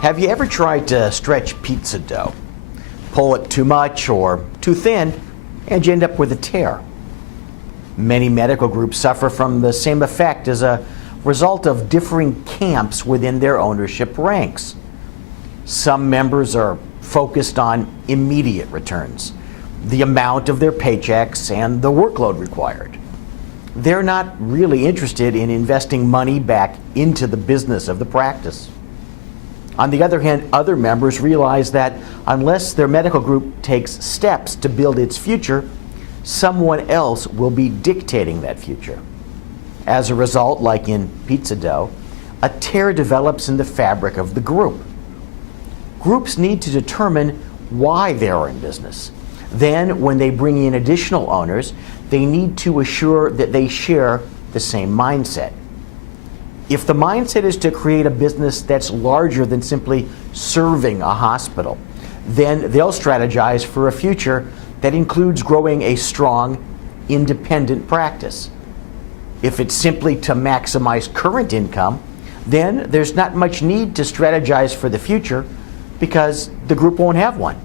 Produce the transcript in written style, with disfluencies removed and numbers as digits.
Have you ever tried to stretch pizza dough? Pull it too much or too thin, and you end up with a tear. Many medical groups suffer from the same effect as a result of differing camps within their ownership ranks. Some members are focused on immediate returns, the amount of their paychecks, and the workload required. They're not really interested in investing money back into the business of the practice. On the other hand, other members realize that unless their medical group takes steps to build its future, someone else will be dictating that future. As a result, like in pizza dough, a tear develops in the fabric of the group. Groups need to determine why they are in business. Then, when they bring in additional owners, they need to assure that they share the same mindset. If the mindset is to create a business that's larger than simply serving a hospital, then they'll strategize for a future that includes growing a strong, independent practice. If it's simply to maximize current income, then there's not much need to strategize for the future because the group won't have one.